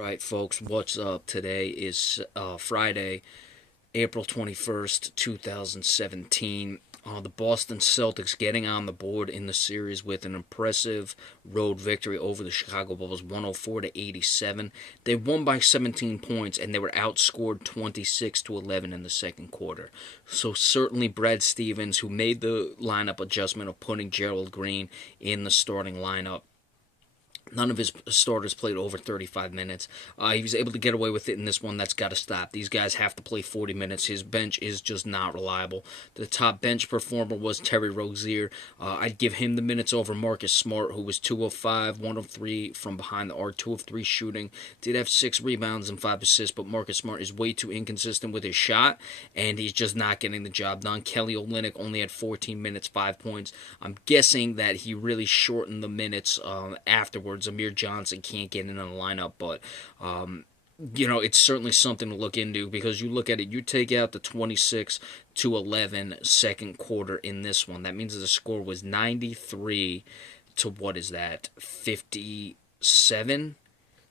Right, folks, what's up? Today is Friday, April 21st, 2017. The Boston Celtics getting on the board in the series with an impressive road victory over the Chicago Bulls, 104 to 87. They won by 17 points and they were outscored 26 to 11 in the second quarter. So certainly Brad Stevens, who made the lineup adjustment of putting Gerald Green in the starting lineup. None of his starters played over 35 minutes. He was able to get away with it in this one. That's got to stop. These guys have to play 40 minutes. His bench is just not reliable. The top bench performer was Terry Rozier. I'd give him the minutes over Marcus Smart, who was 2 of 5, 1 of 3 from behind the arc, 2 of 3 shooting. Did have 6 rebounds and 5 assists, but Marcus Smart is way too inconsistent with his shot, and he's just not getting the job done. Kelly Olynyk only had 14 minutes, 5 points. I'm guessing that he really shortened the minutes afterwards. Amir Johnson can't get in the lineup, but it's certainly something to look into because you look at it, you take out the 26 to 11 second quarter in this one. That means that the score was 93 to what is that, 57?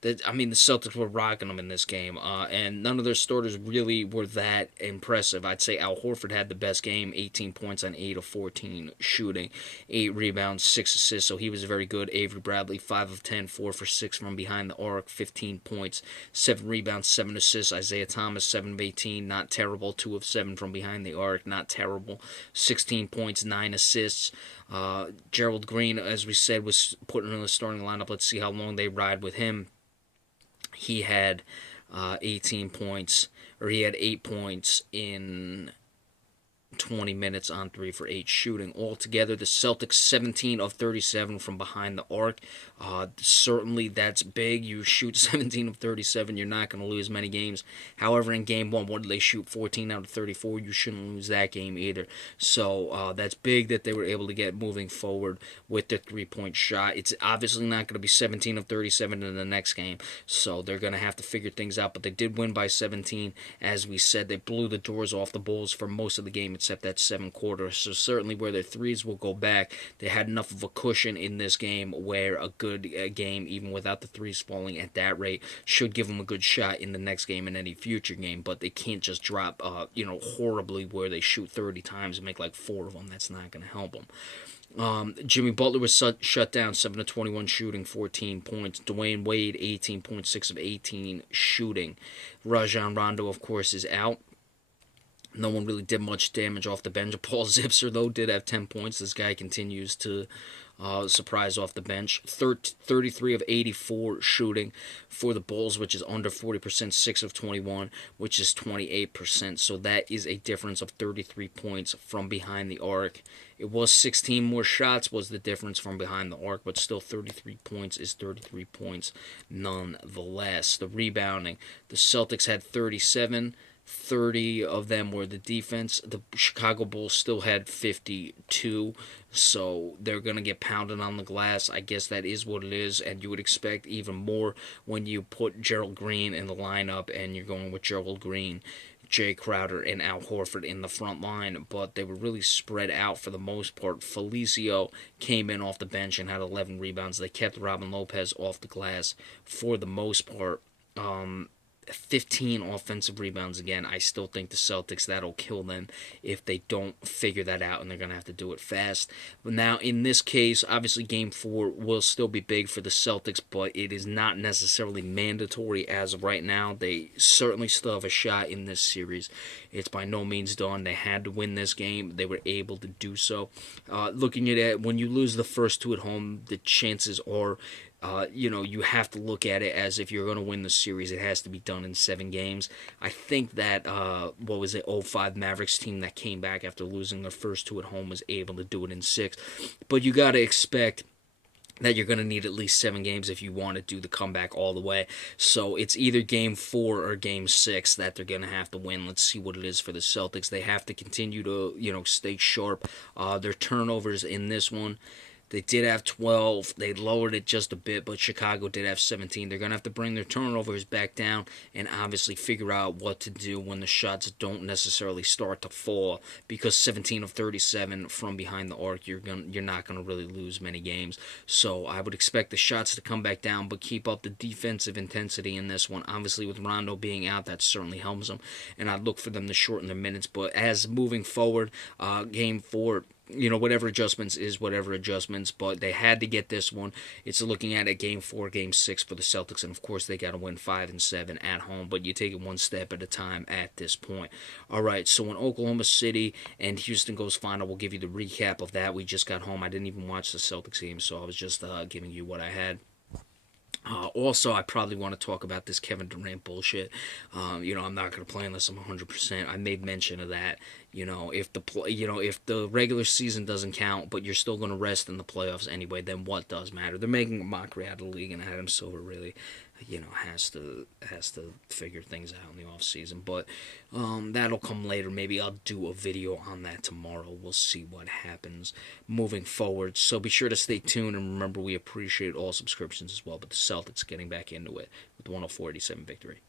The Celtics were rocking them in this game, and none of their starters really were that impressive. I'd say Al Horford had the best game, 18 points on 8 of 14 shooting, 8 rebounds, 6 assists, so he was very good. Avery Bradley, 5 of 10, 4 for 6 from behind the arc, 15 points, 7 rebounds, 7 assists. Isaiah Thomas, 7 of 18, not terrible. 2 of 7 from behind the arc, not terrible. 16 points, 9 assists. Gerald Green, as we said, was put in the starting lineup. Let's see how long they ride with him. He had 18 points, or he had 8 points in 20 minutes on 3 for 8 shooting. Altogether, the Celtics 17 of 37 from behind the arc. Certainly that's big. You shoot 17 of 37, you're not going to lose many games. However, in game 1, what did they shoot? 14 out of 34. You shouldn't lose that game either. So that's big that they were able to get moving forward with their three-point shot. It's obviously not going to be 17 of 37 in the next game, so they're going to have to figure things out. But they did win by 17. As we said, they blew the doors off the Bulls for most of the game except that 7th quarter. So certainly where their threes will go back, they had enough of a cushion in this game where a good game, even without the threes falling at that rate, should give them a good shot in the next game and any future game. But they can't just drop, horribly where they shoot 30 times and make like 4 of them. That's not going to help them. Jimmy Butler was shut down, 7 of 21 shooting, 14 points. Dwayne Wade, 18.6 of 18 shooting. Rajon Rondo, of course, is out. No one really did much damage off the bench. Paul Zipser, though, did have 10 points. This guy continues to surprise off the bench. 33 of 84 shooting for the Bulls, which is under 40%. 6 of 21, which is 28%. So that is a difference of 33 points from behind the arc. It was 16 more shots was the difference from behind the arc, but still 33 points is 33 points nonetheless. The rebounding, the Celtics had 37. 30 of them were the defense. The Chicago Bulls still had 52, so they're going to get pounded on the glass. I guess that is what it is, and you would expect even more when you put Gerald Green in the lineup and you're going with Gerald Green, Jay Crowder, and Al Horford in the front line, but they were really spread out for the most part. Felicio came in off the bench and had 11 rebounds. They kept Robin Lopez off the glass for the most part. 15 offensive rebounds again. I still think the Celtics, that'll kill them if they don't figure that out, and they're going to have to do it fast. But now, in this case, obviously Game 4 will still be big for the Celtics, but it is not necessarily mandatory as of right now. They certainly still have a shot in this series. It's by no means done. They had to win this game. They were able to do so. Looking at it, when you lose the first 2 at home, the chances are you have to look at it as if you're going to win the series, it has to be done in 7 games. I think that, 05 Mavericks team that came back after losing their first 2 at home was able to do it in 6. But you got to expect that you're going to need at least 7 games if you want to do the comeback all the way. So it's either Game 4 or Game 6 that they're going to have to win. Let's see what it is for the Celtics. They have to continue to, stay sharp. Their turnovers in this one, They did have 12. They lowered it just a bit, but Chicago did have 17. They're going to have to bring their turnovers back down and obviously figure out what to do when the shots don't necessarily start to fall, because 17 of 37 from behind the arc, you're not going to really lose many games. So I would expect the shots to come back down, but keep up the defensive intensity in this one. Obviously, with Rondo being out, that certainly helps them, and I'd look for them to shorten their minutes. But as moving forward, game 4, whatever adjustments is whatever adjustments, but they had to get this one. It's looking at a game 4, game 6 for the Celtics, and of course they got to win 5 and 7 at home, but you take it one step at a time at this point. All right, so when Oklahoma City and Houston goes final, we'll give you the recap of that. We just got home. I didn't even watch the Celtics game, so I was just giving you what I had. Also, I probably want to talk about this Kevin Durant bullshit. I'm not going to play unless I'm 100%. I made mention of that. If the regular season doesn't count, but you're still going to rest in the playoffs anyway, then what does matter? They're making a mockery out of the league, and Adam Silver really, has to figure things out in the off season. But that'll come later. Maybe I'll do a video on that tomorrow. We'll see what happens moving forward. So be sure to stay tuned, and remember, we appreciate all subscriptions as well. But the Celtics getting back into it with 104-87 victory.